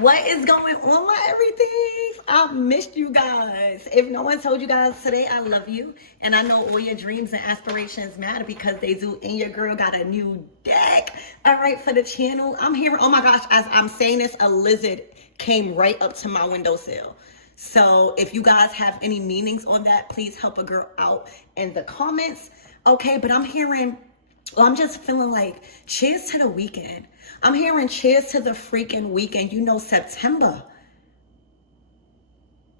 What is going on, my everything? I missed you guys. If no one told you guys today, I love you. And I know all your dreams and aspirations matter because they do. And your girl got a new deck. All right, for the channel. I'm here. Oh my gosh, as I'm saying this, a lizard came right up to my windowsill. So if you guys have any meanings on that, please help a girl out in the comments. Okay, but I'm hearing... well, I'm just feeling like cheers to the weekend. I'm hearing cheers to the freaking weekend. You know, September,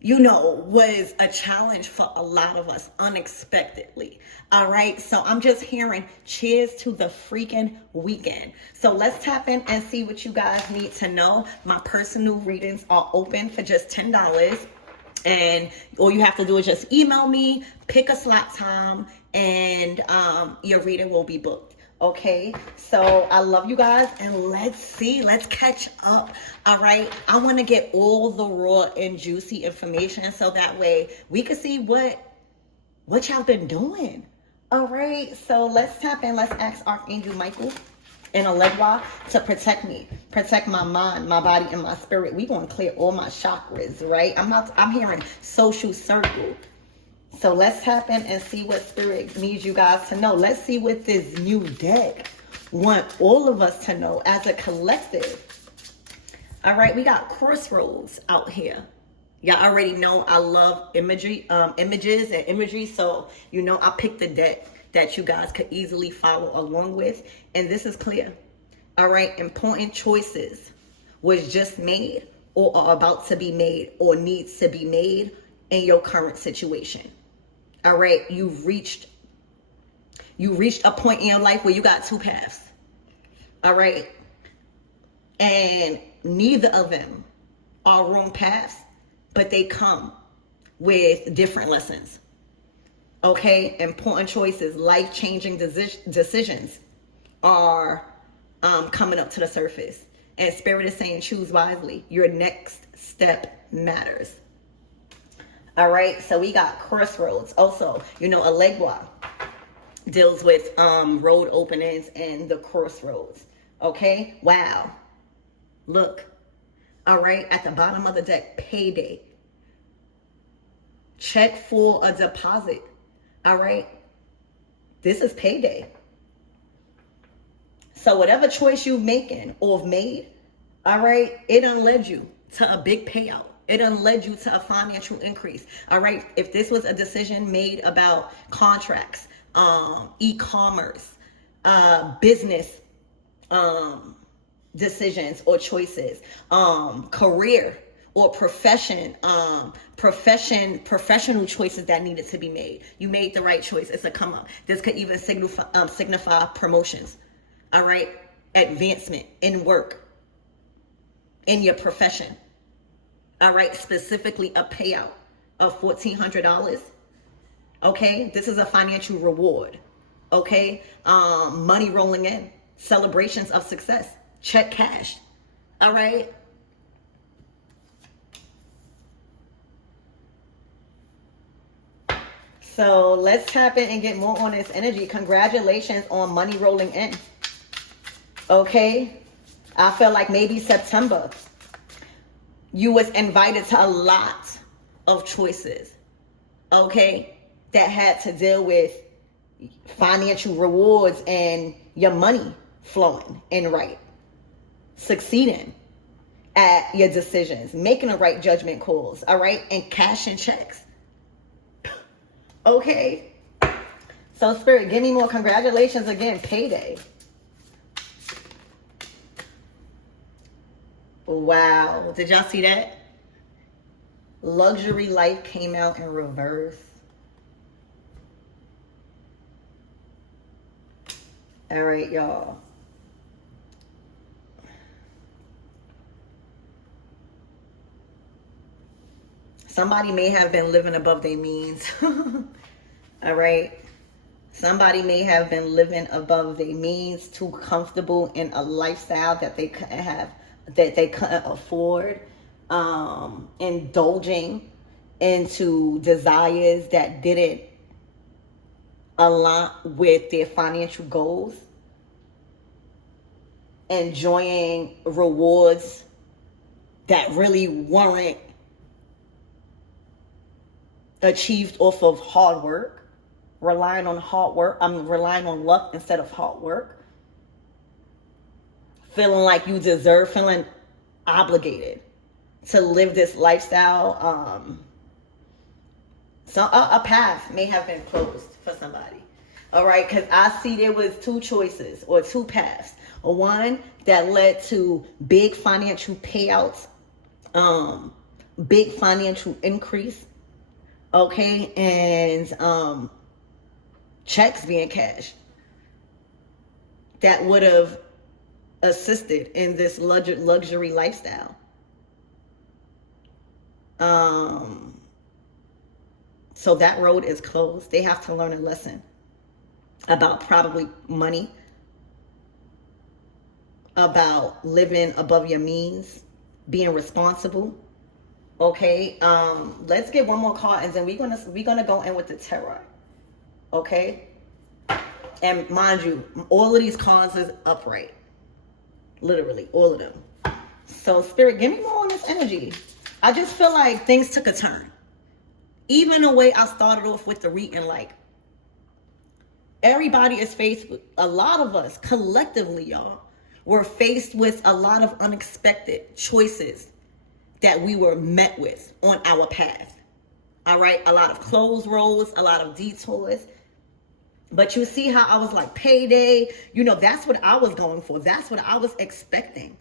was a challenge for a lot of us unexpectedly. All right. So I'm just hearing cheers to the freaking weekend. So let's tap in and see what you guys need to know. My personal readings are open for just $10. And all you have to do is just email me, pick a slot time, and your reading will be booked. Okay, so I love you guys, and let's catch up. All right, I want to get all the raw and juicy information so that way we can see what y'all been doing. All right, so let's tap in. Let's ask Archangel Michael and Allegra to protect me, protect my mind, my body, and my spirit. We gonna clear all my chakras, right? I'm hearing social circle. So let's tap in and see what spirit needs you guys to know. Let's see what this new deck want all of us to know as a collective. All right, we got Crossroads out here. Y'all already know I love images and imagery. So, I picked the deck that you guys could easily follow along with. And this is clear. All right, important choices was just made or are about to be made or needs to be made in your current situation. All right, you reached a point in your life where you got two paths. All right, and neither of them are wrong paths, but they come with different lessons. Okay, important choices, life-changing decisions are coming up to the surface, and Spirit is saying choose wisely. Your next step matters. All right, so we got Crossroads. Also, Allegra deals with road openings and the crossroads. Okay, wow. Look, all right, at the bottom of the deck, payday. Check for a deposit. All right, this is payday. So whatever choice you're making or have made, all right, it done led you to a big payout. It done led you to a financial increase. All right. If this was a decision made about contracts, e-commerce, business decisions or choices, career or professional choices that needed to be made. You made the right choice. It's a come up. This could even signify promotions. All right. Advancement in work, in your profession. All right, specifically a payout of $1,400. Okay, this is a financial reward. Okay, money rolling in, celebrations of success, check cash. All right. So let's tap in and get more on this energy. Congratulations on money rolling in. Okay, I feel like maybe September. You was invited to a lot of choices, okay, that had to deal with financial rewards and your money flowing in right, succeeding at your decisions, making the right judgment calls, all right, and cashing checks. Okay, so Spirit, give me more. Congratulations again, payday. Wow, did y'all see that? Luxury life came out in reverse. All right, y'all. Somebody may have been living above their means. All right. Somebody may have been living above their means, too comfortable in a lifestyle that they couldn't afford, indulging into desires that didn't align with their financial goals, enjoying rewards that really weren't achieved off of hard work, relying on relying on luck instead of hard work, feeling like you deserve, feeling obligated to live this lifestyle. So a path may have been closed for somebody. All right, because I see there was two choices or two paths. One that led to big financial payouts, big financial increase, okay, and checks being cashed that would have assisted in this luxury lifestyle. So that road is closed. They have to learn a lesson about probably money, about living above your means, being responsible. Okay, let's get one more card, and then we're gonna go in with the tarot. Okay, and mind you, all of these cards is upright, literally all of them. So Spirit, give me more on this energy. I just feel like things took a turn. Even the way I started off with the reading, like everybody is faced with, a lot of us collectively, y'all, were faced with a lot of unexpected choices that we were met with on our path. All right, a lot of closed roads, a lot of detours. But you see how I was like, payday, you know, that's what I was going for. That's what I was expecting.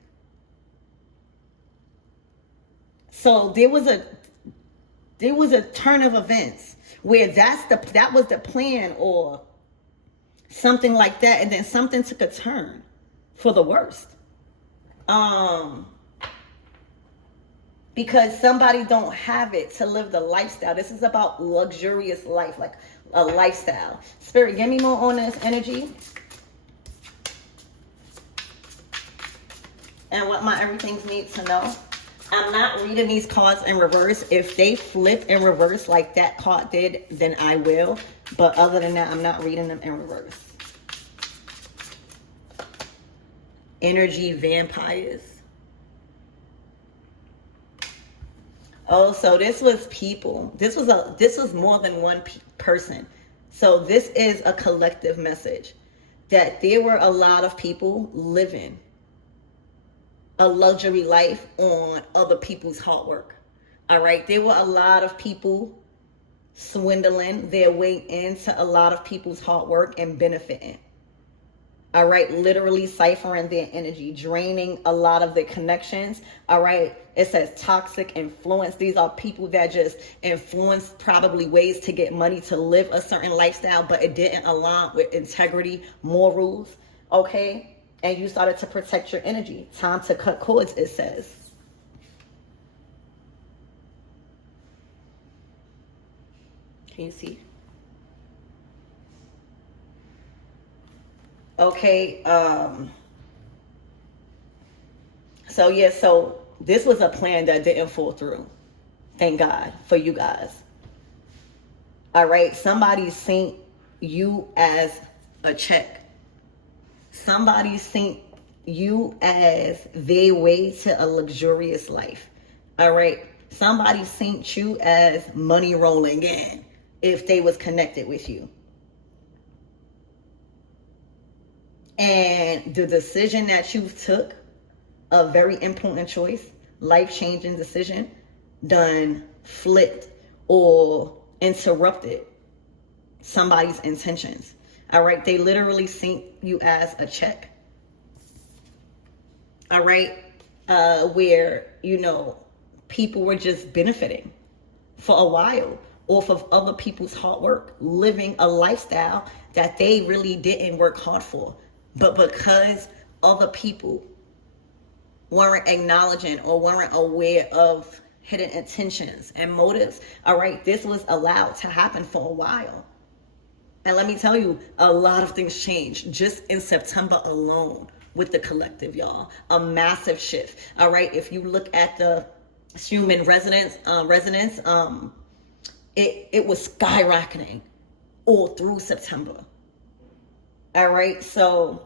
So there was a turn of events where that was the plan or something like that, and then something took a turn for the worst. Because somebody don't have it to live the lifestyle. This is about luxurious life, like a lifestyle. Spirit, give me more on this energy. And what my everythings need to know. I'm not reading these cards in reverse. If they flip in reverse like that card did, then I will. But other than that, I'm not reading them in reverse. Energy vampires. Oh, so this was people. This was more than one person. So this is a collective message that there were a lot of people living a luxury life on other people's hard work. All right. There were a lot of people swindling their way into a lot of people's hard work and benefiting. All right. Literally ciphering their energy, draining a lot of their connections. All right. It says toxic influence. These are people that just influence probably ways to get money to live a certain lifestyle, but it didn't align with integrity, morals. Okay. And you started to protect your energy. Time to cut cords, it says. Can you see? Okay. So this was a plan that didn't fall through. Thank God for you guys. All right. Somebody sent you as a check. Somebody sent you as their way to a luxurious life. All right. Somebody sent you as money rolling in if they was connected with you. And the decision that you took, a very important choice, life-changing decision, done flipped or interrupted somebody's intentions. All right, they literally sent you as a check. All right, where, you know, people were just benefiting for a while off of other people's hard work, living a lifestyle that they really didn't work hard for. But because other people weren't acknowledging or weren't aware of hidden intentions and motives, all right, this was allowed to happen for a while. And let me tell you, a lot of things changed just in September alone with the collective, y'all. A massive shift. All right. If you look at the human resonance, it was skyrocketing all through September. All right. So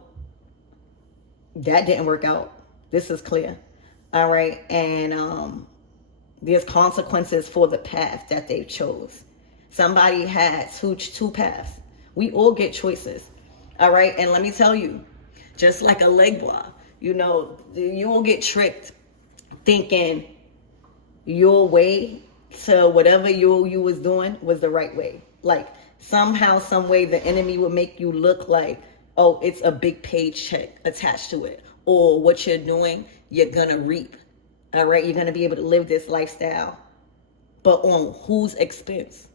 that didn't work out. This is clear. All right. And there's consequences for the path that they chose. Somebody had two paths. We all get choices. All right. And let me tell you, just like a legua, you will get tricked thinking your way to whatever you was doing was the right way. Like somehow, some way, the enemy will make you look like, oh, it's a big paycheck attached to it, or what you're doing, you're gonna reap. All right, you're gonna be able to live this lifestyle, but on whose expense?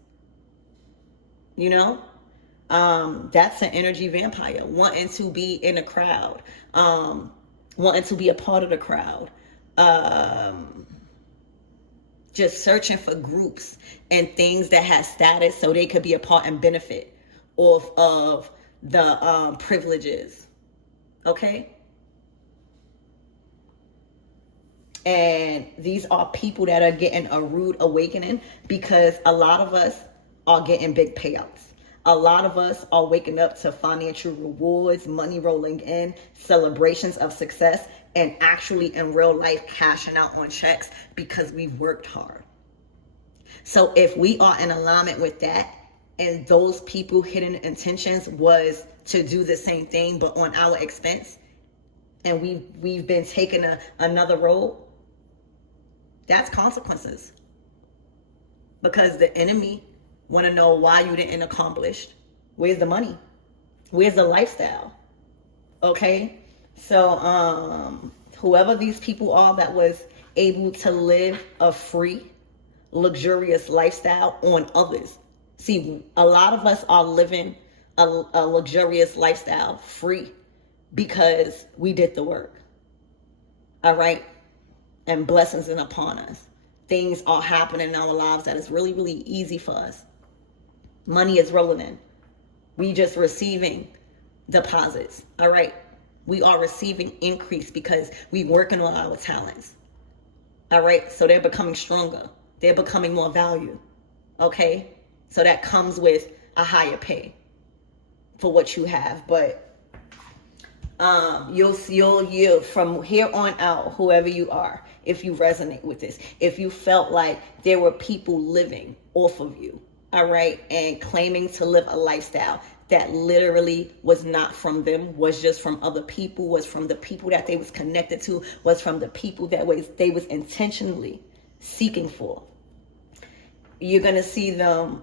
That's an energy vampire, wanting to be in a crowd, wanting to be a part of the crowd, just searching for groups and things that have status so they could be a part and benefit off of the privileges. Okay? And these are people that are getting a rude awakening because a lot of us are getting big payouts. A lot of us are waking up to financial rewards, money rolling in, celebrations of success, and actually in real life cashing out on checks because we've worked hard. So if we are in alignment with that, and those people hidden intentions was to do the same thing but on our expense, and we've been taking another road, that's consequences. Because the enemy want to know why you didn't accomplish. Where's the money? Where's the lifestyle? Okay? So whoever these people are that was able to live a free, luxurious lifestyle on others. See, a lot of us are living a luxurious lifestyle free because we did the work. All right? And blessings are upon us. Things are happening in our lives that is really, really easy for us. Money is rolling in. We just receiving deposits. All right. We are receiving increase because we working on our talents. All right. So they're becoming stronger. They're becoming more value. Okay. So that comes with a higher pay for what you have. But you'll from here on out, whoever you are, if you resonate with this, if you felt like there were people living off of you, all right, and claiming to live a lifestyle that literally was not from them, was just from other people, was from the people that they was connected to, was from the people that they was intentionally seeking for, you're gonna see them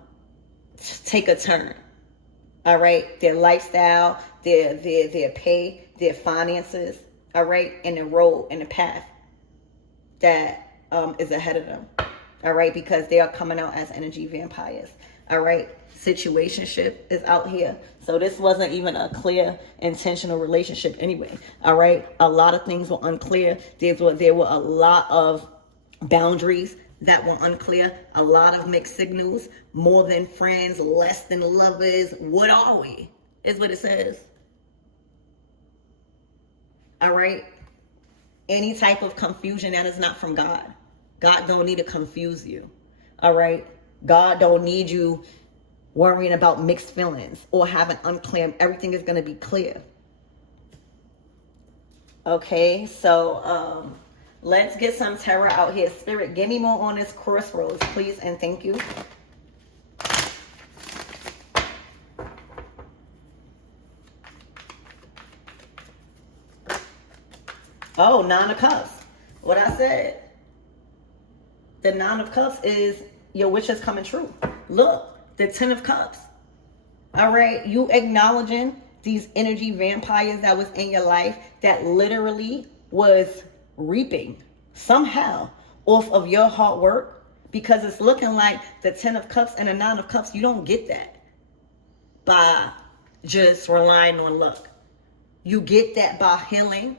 take a turn. All right, their lifestyle, their pay, their finances, all right, and the road and the path that is ahead of them. All right, because they are coming out as energy vampires. All right, situationship is out here. So this wasn't even a clear, intentional relationship anyway. All right, a lot of things were unclear. There were a lot of boundaries that were unclear, a lot of mixed signals, more than friends, less than lovers. What are we? Is what it says. All right. Any type of confusion that is not from God. God don't need to confuse you. All right. God don't need you worrying about mixed feelings or having unclear. Everything is going to be clear. Okay. So, let's get some tarot out here. Spirit, give me more on this Crossroads, please, and thank you. Oh, Nine of Cups. What I said. The Nine of Cups is your wish is coming true. Look, the Ten of Cups. All right, you acknowledging these energy vampires that was in your life that literally was reaping somehow off of your hard work, because it's looking like the Ten of Cups and the Nine of Cups, you don't get that by just relying on luck. You get that by healing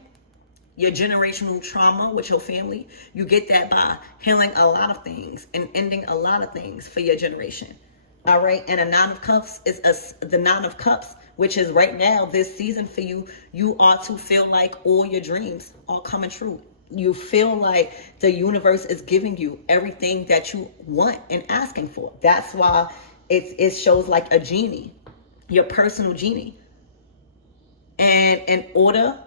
your generational trauma with your family. You get that by healing a lot of things and ending a lot of things for your generation. All right, and a Nine of Cups is the Nine of Cups, which is right now, this season for you, you are to feel like all your dreams are coming true. You feel like the universe is giving you everything that you want and asking for. That's why it shows like a genie, your personal genie. And in order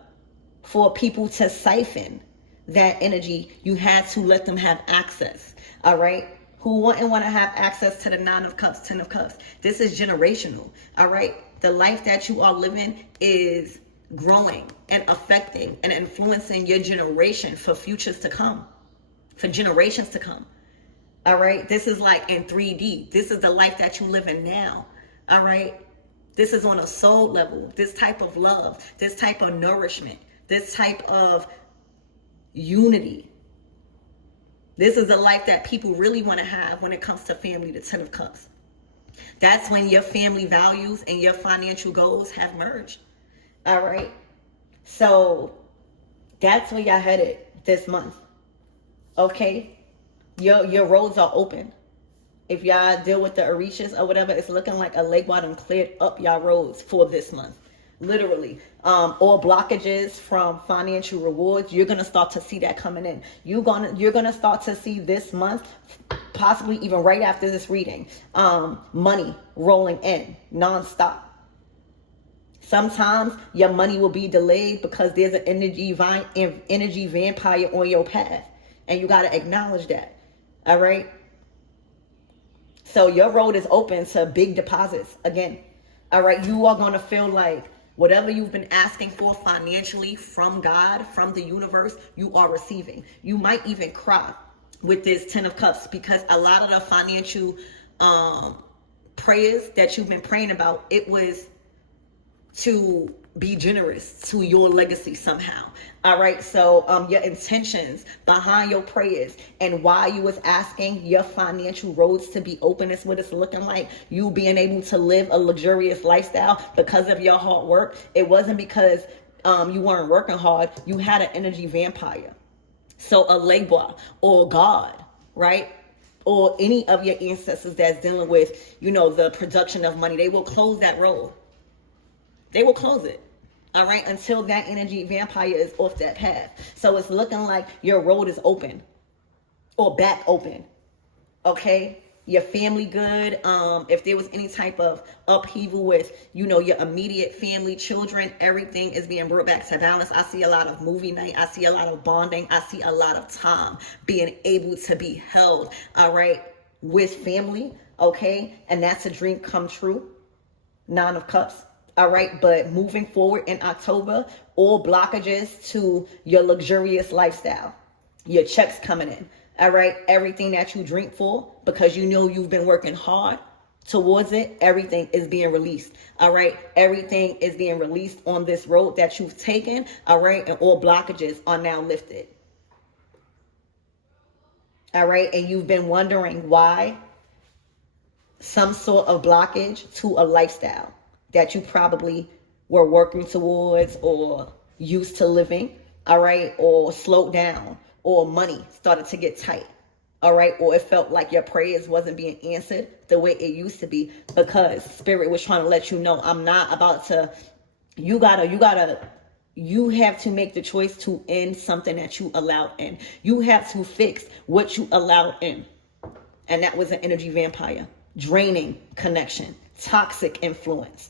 for people to siphon that energy, you had to let them have access. All right. Who wouldn't want to have access to the 9 of Cups, 10 of Cups? This is generational. All right. The life that you are living is growing and affecting and influencing your generation for futures to come, for generations to come. All right. This is like in 3D. This is the life that you live in now. All right. This is on a soul level. This type of love, this type of nourishment, this type of unity. This is the life that people really want to have when it comes to family, the 10 of Cups. That's when your family values and your financial goals have merged. All right. So that's where y'all headed this month. Okay. Your roads are open. If y'all deal with the Orishas or whatever, it's looking like a lake bottom cleared up y'all roads for this month. Literally. All blockages from financial rewards, you're gonna start to see that coming in. You're gonna start to see this month, possibly even right after this reading, money rolling in nonstop. Sometimes your money will be delayed because there's an energy vampire on your path, and you gotta acknowledge that. All right. So your road is open to big deposits again. All right. You are going to feel like whatever you've been asking for financially from God, from the universe, you are receiving. You might even cry with this 10 of Cups because a lot of the financial prayers that you've been praying about, it was to be generous to your legacy somehow. All right. So your intentions behind your prayers and why you was asking your financial roads to be open is what it's looking like. You being able to live a luxurious lifestyle because of your hard work. It wasn't because you weren't working hard. You had an energy vampire. So a labor or God, right? Or any of your ancestors that's dealing with, the production of money, they will close that road. They will close it. All right. Until that energy vampire is off that path. So it's looking like your road is open or back open. Okay. Your family good. If there was any type of upheaval with, your immediate family, children, everything is being brought back to balance. I see a lot of movie night. I see a lot of bonding. I see a lot of time being able to be held. All right. With family. Okay. And that's a dream come true. 9 of Cups. All right. But moving forward in October, all blockages to your luxurious lifestyle, your checks coming in. All right. Everything that you drink for, because you've been working hard towards it. Everything is being released. All right. Everything is being released on this road that you've taken. All right. And all blockages are now lifted. All right. And you've been wondering why some sort of blockage to a lifestyle that you probably were working towards or used to living, all right, or slowed down, or money started to get tight, all right, or it felt like your prayers wasn't being answered the way it used to be because Spirit was trying to let you know, I'm not about to, you have to make the choice to end something that you allowed in. You have to fix what you allowed in. And that was an energy vampire, draining connection, toxic influence,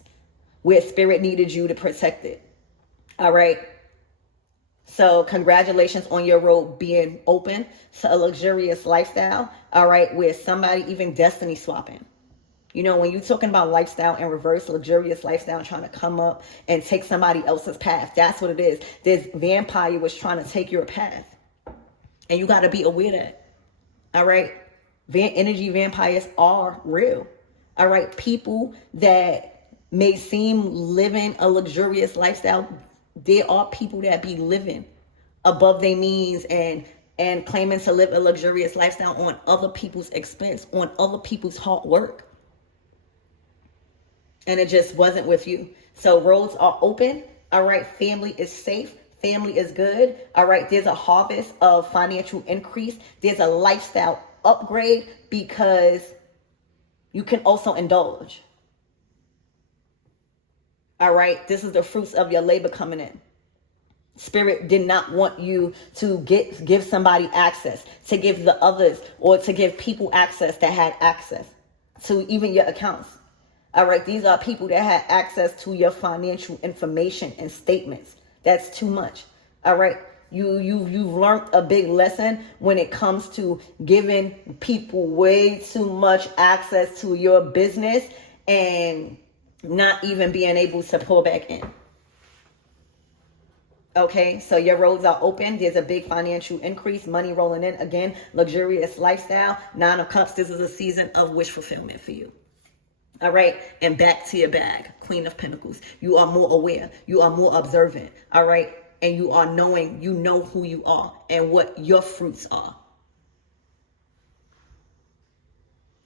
where Spirit needed you to protect it. All right. So congratulations on your road being open to a luxurious lifestyle. All right. Where somebody even destiny swapping. When you're talking about lifestyle in reverse, luxurious lifestyle, trying to come up and take somebody else's path. That's what it is. This vampire was trying to take your path. And you got to be aware of that. All right. Energy vampires are real. All right. People that may seem living a luxurious lifestyle, there are people that be living above their means and claiming to live a luxurious lifestyle on other people's expense, on other people's hard work. And it just wasn't with you. So roads are open. All right. Family is safe. Family is good. All right. There's a harvest of financial increase. There's a lifestyle upgrade because you can also indulge. All right. This is the fruits of your labor coming in. Spirit did not want you to give somebody access, to give the others, or to give people access that had access to even your accounts. All right. These are people that had access to your financial information and statements. That's too much. All right. You've learned a big lesson when it comes to giving people way too much access to your business and not even being able to pull back in. Okay, so your roads are open. There's a big financial increase, money rolling in. Again, luxurious lifestyle. 9 of Cups, this is a season of wish fulfillment for you. All right, and back to your bag, Queen of Pentacles. You are more aware. You are more observant. All right, and you are knowing, you know who you are and what your fruits are.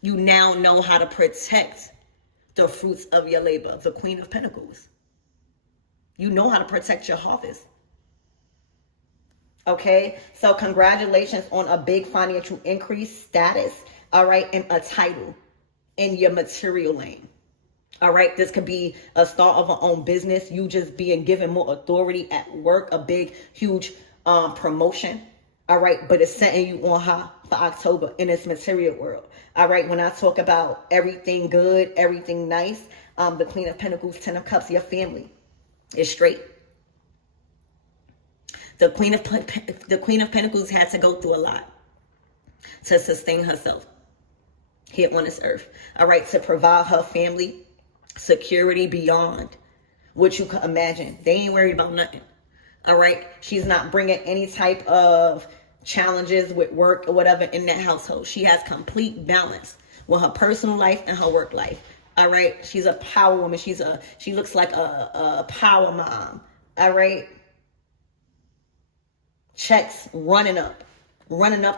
You now know how to protect the fruits of your labor, the Queen of Pentacles. You know how to protect your harvest. Okay, so congratulations on a big financial increase, status, all right, and a title in your material lane. All right, this could be a start of an own business, you just being given more authority at work, a big, huge promotion. All right, but it's setting you on high for October in this material world. All right, when I talk about everything good, everything nice, the Queen of Pentacles, 10 of Cups, your family is straight. The Queen of Pentacles had to go through a lot to sustain herself here on this earth. All right, to provide her family security beyond what you could imagine. They ain't worried about nothing. All right, she's not bringing any type of challenges with work or whatever in that household. She has complete balance with her personal life and her work life. All right, she's a power woman. She looks like a power mom. All right. Checks running up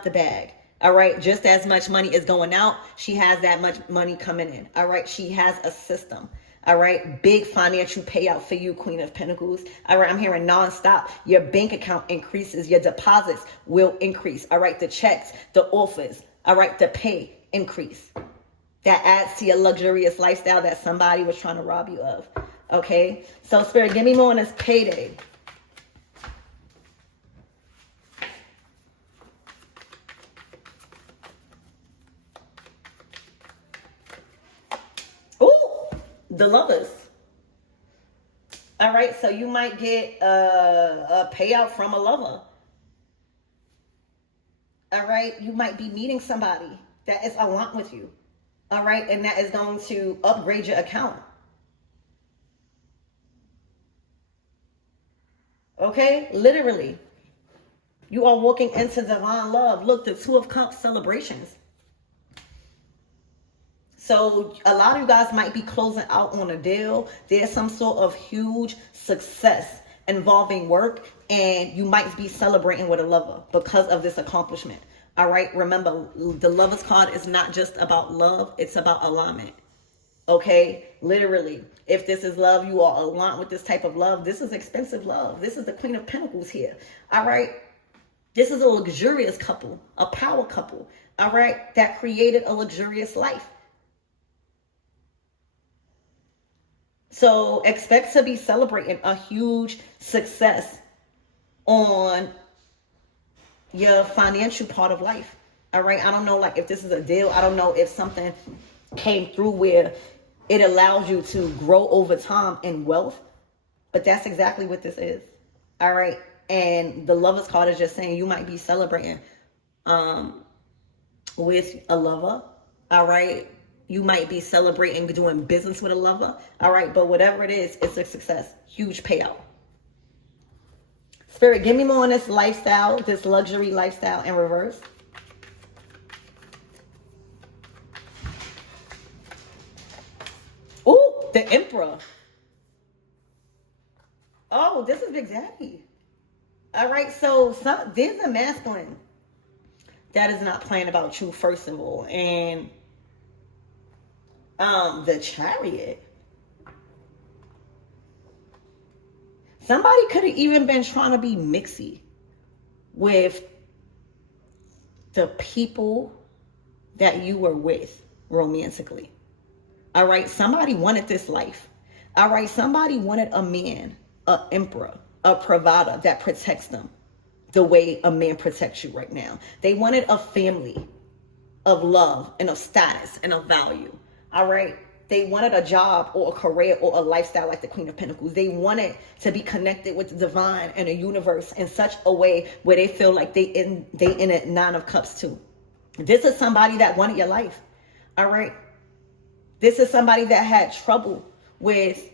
the bag. All right, just as much money is going out, she has that much money coming in. All right, she has a system. All right, big financial payout for you, Queen of Pentacles. All right, I'm hearing nonstop. Your bank account increases. Your deposits will increase. All right, the checks, the offers. All right, the pay increase. That adds to your luxurious lifestyle that somebody was trying to rob you of. Okay, so Spirit, give me more on this payday. The Lovers. All right, so you might get a payout from a lover. All right, you might be meeting somebody that is aligned with you. All right, and that is going to upgrade your account. Okay, literally. You are walking into divine love. Look, the 2 of Cups celebrations. So a lot of you guys might be closing out on a deal. There's some sort of huge success involving work, and you might be celebrating with a lover because of this accomplishment. All right, remember, the Lover's card is not just about love, it's about alignment. Okay, literally, if this is love, you are aligned with this type of love. This is expensive love. This is the Queen of Pentacles here. All right, this is a luxurious couple, a power couple. All right, that created a luxurious life. So expect to be celebrating a huge success on your financial part of life. All right. I don't know, like, if this is a deal. I don't know if something came through where it allows you to grow over time in wealth, but that's exactly what this is. All right. And the Lover's card is just saying you might be celebrating with a lover. All right. You might be celebrating doing business with a lover. All right. But whatever it is, it's a success. Huge payout. Spirit, give me more on this lifestyle, this luxury lifestyle in reverse. Ooh, the Emperor. Oh, this is Big Daddy. All right. So there's a masculine that is not playing about you, first of all. And the Chariot. Somebody could have even been trying to be mixy with the people that you were with romantically. All right. Somebody wanted this life. All right. Somebody wanted a man, an emperor, a provider that protects them the way a man protects you right now. They wanted a family of love and of status and of value. All right. They wanted a job or a career or a lifestyle like the Queen of Pentacles. They wanted to be connected with the divine and the universe in such a way where they feel like they in a Nine of Cups too. This is somebody that wanted your life. All right. This is somebody that had trouble with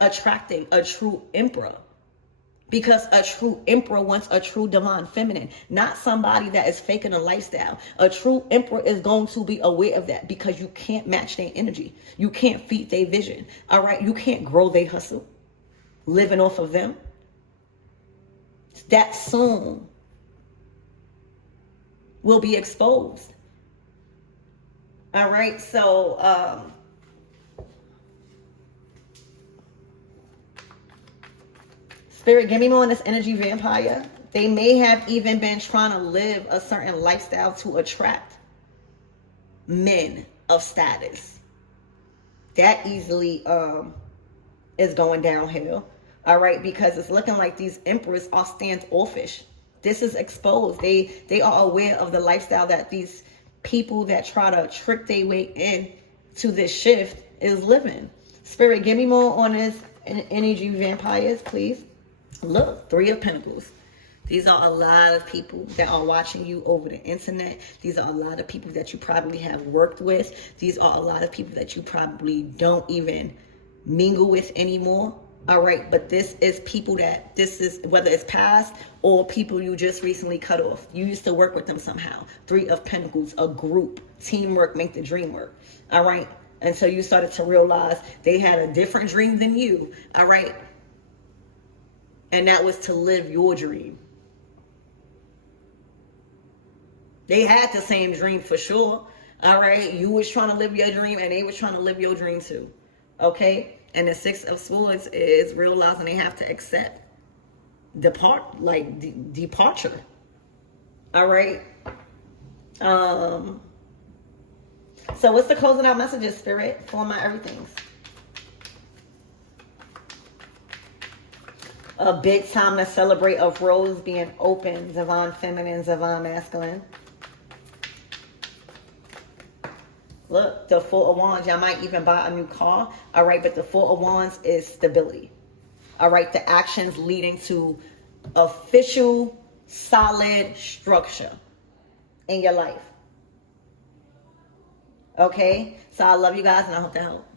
attracting a true emperor. Because a true emperor wants a true divine feminine, not somebody that is faking a lifestyle. A true emperor is going to be aware of that because you can't match their energy. You can't feed their vision. All right. You can't grow their hustle living off of them. That soon will be exposed. All right. So, Spirit, give me more on this energy vampire. They may have even been trying to live a certain lifestyle to attract men of status. That easily is going downhill. All right, because it's looking like these emperors are standoffish. This is exposed. They are aware of the lifestyle that these people that try to trick their way in to this shift is living. Spirit, give me more on this energy vampires, please. Look, Three of Pentacles. These are a lot of people that are watching you over the internet. These are a lot of people that you probably have worked with. These are a lot of people that you probably don't even mingle with anymore. All right, but this is people that, this is, whether it's past or people you just recently cut off. You used to work with them somehow. Three of Pentacles, a group, teamwork, make the dream work. All right, and so you started to realize they had a different dream than you. All right. And that was to live your dream. They had the same dream for sure. All right. You was trying to live your dream and they was trying to live your dream too. Okay. And the Six of Swords is realizing they have to accept departure. All right. So what's the closing out messages, Spirit, for my everythings? A big time to celebrate of roads being open, divine feminine, divine masculine. Look, the Four of Wands, y'all might even buy a new car. All right, but the Four of Wands is stability. All right, the actions leading to official, solid structure in your life. Okay, so I love you guys and I hope that helps.